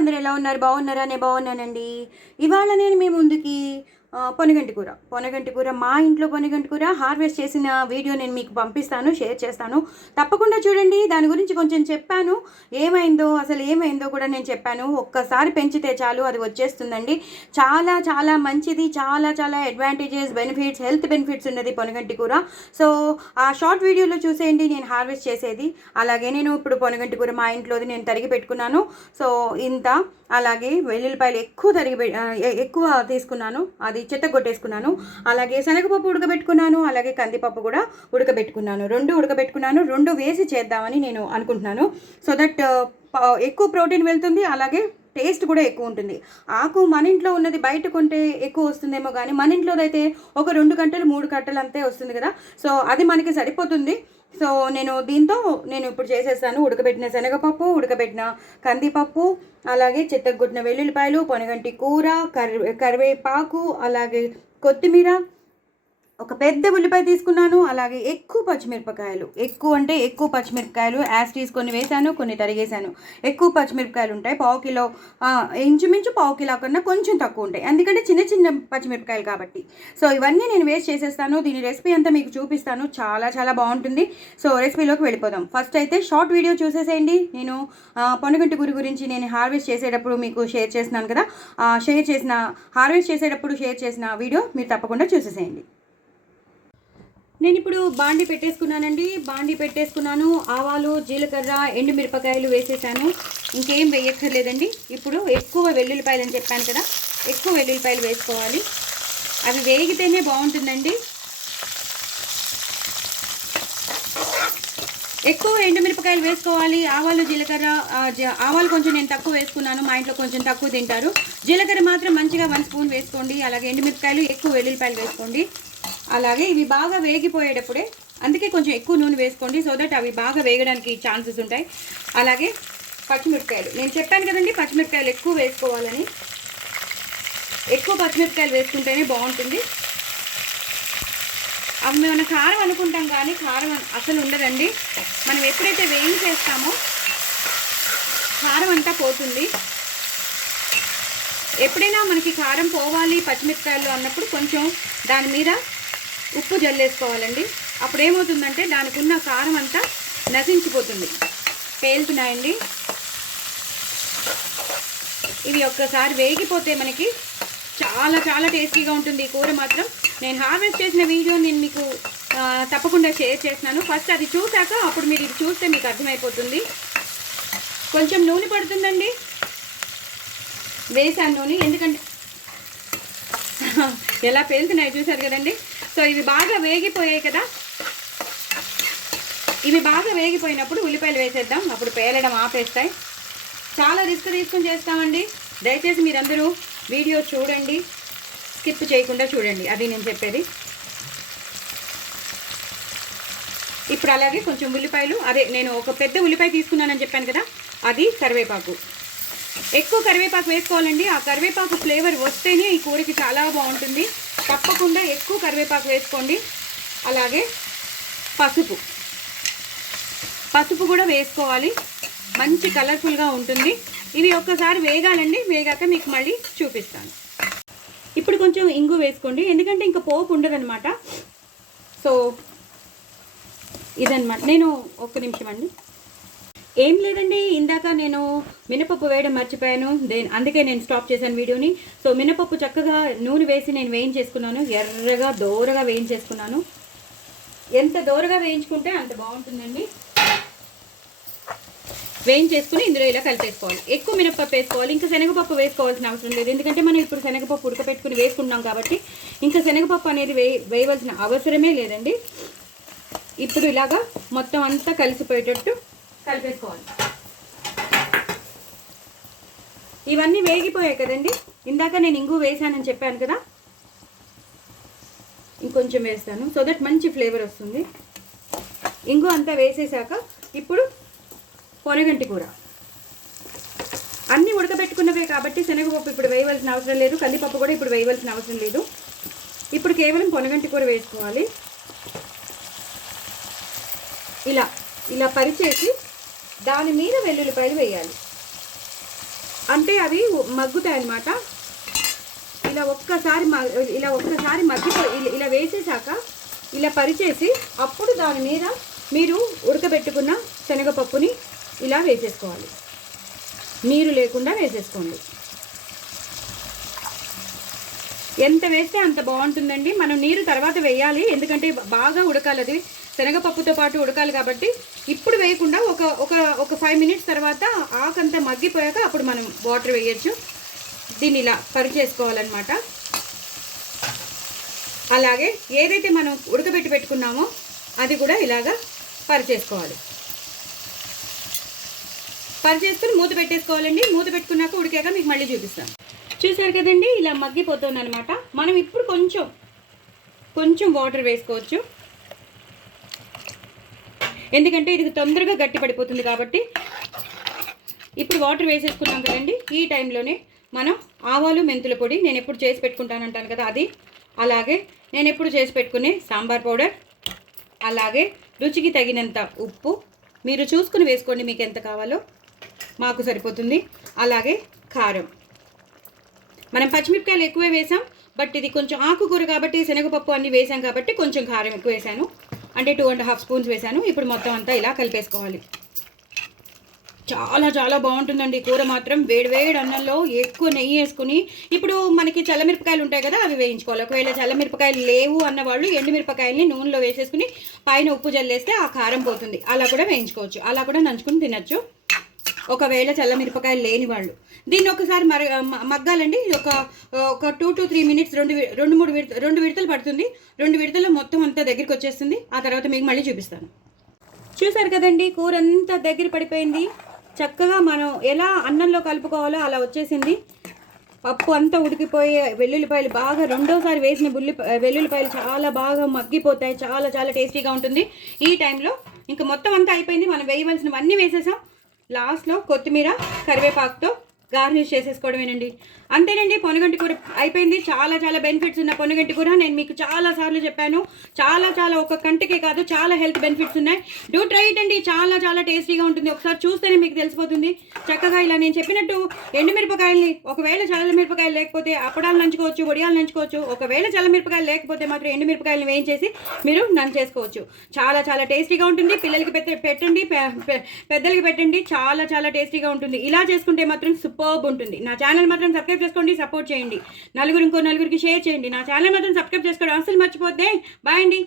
అందరూ ఎలా ఉన్నారు? బాగున్నారా? నేను బాగున్నానండి. ఇవాళ నేను మీ ముందుకి పొనగంటి కూర మా ఇంట్లో పొనగంటి కూర హార్వెస్ట్ చేసిన వీడియో నేను మీకు పంపిస్తాను, షేర్ చేస్తాను. తప్పకుండా చూడండి. దాని గురించి కొంచెం చెప్పాను. ఏమైందో కూడా నేను చెప్పాను. ఒక్కసారి పెంచితే చాలు అది వచ్చేస్తుందండి. చాలా చాలా మంచిది. చాలా చాలా అడ్వాంటేజెస్, బెనిఫిట్స్, హెల్త్ బెనిఫిట్స్ ఉన్నది పొనగంటి కూర. సో ఆ షార్ట్ వీడియోలో చూసేయండి నేను హార్వెస్ట్ చేసేది. అలాగే నేను ఇప్పుడు పొనగంటి కూర మా ఇంట్లోది నేను తరిగి పెట్టుకున్నాను. సో ఇంత, అలాగే వెల్లుల్లిపాయలు ఎక్కువ తీసుకున్నాను, అది చెత్తగొట్టేసుకున్నాను. అలాగే శనగపప్పు ఉడకబెట్టుకున్నాను, అలాగే కందిపప్పు కూడా ఉడకబెట్టుకున్నాను. రెండు వేసి చేద్దామని నేను అనుకుంటున్నాను. సో దట్ ఎక్కువ ప్రోటీన్ వెళ్తుంది, అలాగే టేస్ట్ కూడా ఎక్కువ ఉంటుంది. ఆకు మన ఇంట్లో ఉన్నది బయట కొంటే ఎక్కువ వస్తుందేమో, కానీ మన ఇంట్లోదైతే ఒక 2 గంటలు 3 గంటలు అంతే వస్తుంది కదా. సో అది మనకి సరిపోతుంది. సో నేను ఇప్పుడు చేసేస్తాను. ఉడకబెట్టిన శనగపప్పు, ఉడకబెట్టిన కందిపప్పు, అలాగే చెత్తగొట్టిన వెల్లుల్లిపాయలు, పొనగంటి కూర, కరివేపాకు, అలాగే కొత్తిమీర, ఒక పెద్ద ఉల్లిపాయ తీసుకున్నాను, అలాగే ఎక్కువ పచ్చిమిరపకాయలు, ఎక్కువ పచ్చిమిరపకాయలు కొన్ని వేసాను, కొన్ని తరిగేసాను. ఎక్కువ పచ్చిమిరపకాయలు ఉంటాయి, ఇంచుమించు పావు కిలో కన్నా కొంచెం తక్కువ ఉంటాయి, ఎందుకంటే చిన్న చిన్న పచ్చిమిరపకాయలు కాబట్టి. సో ఇవన్నీ నేను వేస్ట్ చేసేస్తాను. దీని రెసిపీ అంతా మీకు చూపిస్తాను, చాలా చాలా బాగుంటుంది. సో రెసిపీలోకి వెళ్ళిపోదాం. ఫస్ట్ అయితే షార్ట్ వీడియో చూసేసేయండి. నేను పొనగంటి గురించి నేను హార్వెస్ట్ చేసేటప్పుడు మీకు షేర్ చేస్తున్నాను కదా, హార్వెస్ట్ చేసేటప్పుడు షేర్ చేసిన వీడియో మీరు తప్పకుండా చూసేసేయండి. నేను ఇప్పుడు బాండి పెట్టేసుకున్నాను. ఆవాలు, జీలకర్ర, ఎండుమిరపకాయలు వేసేసాను. ఇంకేం వేయక్కర్లేదండి. ఇప్పుడు ఎక్కువ వెల్లుల్లిపాయలు అని చెప్పాను కదా, ఎక్కువ వెల్లుల్లిపాయలు వేసుకోవాలి. అవి వేగితేనే బాగుంటుందండి. ఎక్కువ ఎండుమిరపకాయలు వేసుకోవాలి. ఆవాలు, జీలకర్ర, ఆవాలు కొంచెం నేను తక్కువ వేసుకున్నాను, మా ఇంట్లో కొంచెం తక్కువ తింటారు. జీలకర్ర మాత్రం మంచిగా 1 స్పూన్ వేసుకోండి. అలాగే ఎండుమిరపకాయలు, ఎక్కువ వెల్లుల్లిపాయలు వేసుకోండి. అలాగే ఇవి బాగా వేగిపోయేటప్పుడే, అందుకే కొంచెం ఎక్కువ నూనె వేసుకోండి, సో దట్ అవి బాగా వేగడానికి ఛాన్సెస్ ఉంటాయి. అలాగే పచ్చిమిరపకాయలు, నేను చెప్పాను కదండి పచ్చిమిరపకాయలు ఎక్కువ వేసుకోవాలని. ఎక్కువ పచ్చిమిరపకాయలు వేసుకుంటేనే బాగుంటుంది. అవి మనం కారం అనుకుంటాం, కానీ కారం అసలు ఉండదండి. మనం ఎప్పుడైతే వేయించేస్తామో కారం అంతా పోతుంది. ఎప్పుడైనా మనకి కారం పోవాలి పచ్చిమిరపకాయలు అన్నప్పుడు కొంచెం దాని మీద ఉప్పు జల్లేసుకోవాలండి. అప్పుడు ఏమవుతుందంటే దానికి ఉన్న కారం అంతా నశించిపోతుంది. పేలుతున్నాయండి ఇవి. ఒక్కసారి వేగిపోతే మనకి చాలా చాలా టేస్టీగా ఉంటుంది ఈ కూర మాత్రం. నేను హార్వెస్ట్ చేసిన వీడియో నేను మీకు తప్పకుండా షేర్ చేస్తున్నాను. ఫస్ట్ అది చూసాక అప్పుడు మీరు ఇది చూస్తే మీకు అర్థమైపోతుంది. కొంచెం నూనె పడుతుందండి, వేసాను నూనె, ఎందుకంటే ఎలా పేలుతున్నాయి చూసారు కదండి. సో ఇవి బాగా వేగిపోయాయి కదా, ఇవి బాగా వేగిపోయినప్పుడు ఉల్లిపాయలు వేసేద్దాం, అప్పుడు పేలడం ఆపేస్తాయి. చాలా రిస్క్ తీసుకుని చేస్తామండి. దయచేసి మీరందరూ వీడియో చూడండి, స్కిప్ చేయకుండా చూడండి, అది నేను చెప్పేది. ఇప్పుడు అలాగే కొంచెం ఉల్లిపాయలు, నేను ఒక పెద్ద ఉల్లిపాయ తీసుకున్నానని చెప్పాను కదా, అది కరివేపాకు. ఎక్కువ కరివేపాకు వేసుకోవాలండి. ఆ కరివేపాకు ఫ్లేవర్ వస్తేనే ఈ కూరకి చాలా బాగుంటుంది. తప్పకుండా ఎక్కువ కరివేపాకు వేసుకోండి. అలాగే పసుపు కూడా వేసుకోవాలి, మంచి కలర్ఫుల్గా ఉంటుంది. ఇవి ఒక్కసారి వేగాలండి, వేగాక మీకు మళ్ళీ చూపిస్తాను. ఇప్పుడు కొంచెం ఇంగు వేసుకోండి, ఎందుకంటే ఇంకా పోపు ఉండదన్నమాట. సో ఇదన్నమాట. నేను ఒక్క నిమిషం అండి, ఏం లేదండి, ఇందాక నేను మినపప్పు వేయడం మర్చిపోయాను, అందుకే నేను స్టాప్ చేశాను వీడియోని. సో మినపప్పు చక్కగా నూనె వేసి నేను వేయించేసుకున్నాను, ఎర్రగా దోరగా వేయించేసుకున్నాను. ఎంత దోరగా వేయించుకుంటే అంత బాగుంటుందండి. వేయించేసుకుని ఇందులో ఇలా కలిపేసుకోవాలి. ఎక్కువ మినపప్పు వేసుకోవాలి, ఇంకా శనగపప్పు వేసుకోవాల్సిన అవసరం లేదు, ఎందుకంటే మనం ఇప్పుడు శనగపప్పు ఉడకపెట్టుకుని వేసుకుంటాం కాబట్టి ఇంకా శనగపప్పు అనేది వేయవలసిన అవసరమే లేదండి. ఇప్పుడు ఇలాగా మొత్తం అంతా కలిసిపోయేటట్టు కలిపేసుకోవాలి. ఇవన్నీ వేగిపోయాయి కదండి. ఇందాక నేను ఇంగు వేసానని చెప్పాను కదా, ఇంకొంచెం వేస్తాను, సో దట్ మంచి ఫ్లేవర్ వస్తుంది. ఇంగు అంతా వేసేసాక ఇప్పుడు పొనగంటి కూర అన్నీ ఉడకబెట్టుకున్నవే కాబట్టి శనగపప్పు ఇప్పుడు వేయవలసిన అవసరం లేదు, కందిపప్పు కూడా ఇప్పుడు వేయవలసిన అవసరం లేదు. ఇప్పుడు కేవలం పొనగంటి కూర వేసుకోవాలి. ఇలా పరిచేసి దాని మీద వెల్లుల్లిపాయలు వేయాలి. అంటే అవి మగ్గుతాయి అన్నమాట. ఇలా ఒక్కసారి ఇలా వేసేసాక ఇలా పరిచేసి అప్పుడు దాని మీద మీరు ఉడకబెట్టుకున్న శనగపప్పుని ఇలా వేసేసుకోవాలి. నీరు లేకుండా వేసేసుకోండి. ఎంత వేస్తే అంత బాగుంటుందండి. మనం నీరు తర్వాత వేయాలి, ఎందుకంటే బాగా ఉడకాలి, అది శనగపప్పుతో పాటు ఉడకాలి కాబట్టి ఇప్పుడు వేయకుండా ఒక 5 మినిట్స్ తర్వాత ఆకంతా మగ్గిపోయాక అప్పుడు మనం వాటర్ వేయచ్చు. దీన్ని ఇలా పరిచేసుకోవాలన్నమాట. అలాగే ఏదైతే మనం ఉడకబెట్టి పెట్టుకున్నామో అది కూడా ఇలాగా పరిచేసుకోవాలి. పరిచేసుకుని మూత పెట్టేసుకోవాలండి. మూత పెట్టుకున్నాక ఉడికాక మీకు మళ్ళీ చూపిస్తాను. చూసారు కదండి, ఇలా మగ్గిపోతుంది అనమాట. మనం ఇప్పుడు కొంచెం వాటర్ వేసుకోవచ్చు, ఎందుకంటే ఇది తొందరగా గట్టి పడిపోతుంది కాబట్టి. ఇప్పుడు వాటర్ వేసేసుకున్నాం కదండి, ఈ టైంలోనే మనం ఆవాలు మెంతుల పొడి నేను ఎప్పుడు చేసి పెట్టుకుంటానంటాను కదా అది, అలాగే నేను ఎప్పుడు చేసి పెట్టుకునే సాంబార్ పౌడర్, అలాగే రుచికి తగినంత ఉప్పు మీరు చూసుకుని వేసుకోండి, మీకు ఎంత కావాలో, మాకు సరిపోతుంది. అలాగే కారం, మనం పచ్చిమిరపకాయలు ఎక్కువే వేసాం, బట్ ఇది కొంచెం ఆకుకూర కాబట్టి శనగపప్పు అన్నీ వేసాం కాబట్టి కొంచెం కారం ఎక్కువ వేసాను, అంటే 2.5 స్పూన్స్ వేసాను. ఇప్పుడు మొత్తం అంతా ఇలా కలిపేసుకోవాలి. చాలా చాలా బాగుంటుందండి కూర మాత్రం. వేడివేడి అన్నంలో ఎక్కువ నెయ్యి వేసుకుని, ఇప్పుడు మనకి చల్లమిరపకాయలు ఉంటాయి కదా, అవి వేయించుకోవాలి. ఒకవేళ చల్లమిరపకాయలు లేవు అన్న వాళ్ళు ఎండుమిరపకాయలని నూనెలో వేసేసుకుని పైన ఉప్పు జల్లేస్తే ఆ కారం పోతుంది. అలా కూడా వేయించుకోవచ్చు, అలా కూడా నంచుకుని తినచ్చు. ఒకవేళ చల్లమిరపకాయలు లేని వాళ్ళు దీన్ని ఒకసారి మగ్గాలండి. ఒక 2 to 3 మినిట్స్, రెండు విడతలు పడుతుంది. 2 విడతల్లో మొత్తం అంతా దగ్గరికి వచ్చేస్తుంది. ఆ తర్వాత మీకు మళ్ళీ చూపిస్తాను. చూసారు కదండి, కూర అంతా దగ్గర పడిపోయింది. చక్కగా మనం ఎలా అన్నంలో కలుపుకోవాలో అలా వచ్చేసింది. పప్పు అంతా ఉడికిపోయి వెల్లుల్లిపాయలు బాగా రెండోసారి వేసిన వెల్లుల్లిపాయలు చాలా బాగా మగ్గిపోతాయి. చాలా చాలా టేస్టీగా ఉంటుంది. ఈ టైంలో ఇంకా మొత్తం అంతా అయిపోయింది. మనం వేయవలసినవన్నీ వేసేసాం. లాస్ట్లో కొత్తిమీర కరివేపాకుతో గార్నిష్ చేసేసుకోవడమేనండి. అంతేనండి, పొనగంటి కూర అయిపోయింది. చాలా చాలా బెనిఫిట్స్ ఉన్న పొనగంటి కూర నేను మీకు చాలాసార్లు చెప్పాను. చాలా ఒక కంటికే కాదు, చాలా హెల్త్ బెనిఫిట్స్ ఉన్నాయి. డూ ట్రై ఇట్ అండి, చాలా చాలా టేస్టీగా ఉంటుంది. ఒకసారి చూస్తేనే మీకు తెలిసిపోతుంది. చక్కగా ఇలా నేను చెప్పినట్టు ఎండుమిరపకాయల్ని, ఒకవేళ చల్లమిరపకాయలు లేకపోతే అప్పడాలు నంచుకోవచ్చు, వడియాలు నంచుకోవచ్చు. ఒకవేళ చల్లమిరపకాయలు లేకపోతే మాత్రం ఎండుమిరపకాయలను వేయించేసి మీరు నంచేసుకోవచ్చు. చాలా చాలా టేస్టీగా ఉంటుంది. పిల్లలకి పెట్టండి, పెద్దలకి పెట్టండి. చాలా చాలా టేస్టీగా ఉంటుంది. ఇలా చేసుకుంటే మాత్రం సూపర్బ్ ఉంటుంది. నా ఛానల్ మాత్రం సబ్స్క్రైబ్ చేసుకోండి, సపోర్ట్ చేయండి. ఇంకో నలుగురికి షేర్ చేయండి. నా ఛానల్ మాత్రం సబ్స్క్రైబ్ చేసుకోవడం అసలు మర్చిపోద్దే. బాయ్ అండి.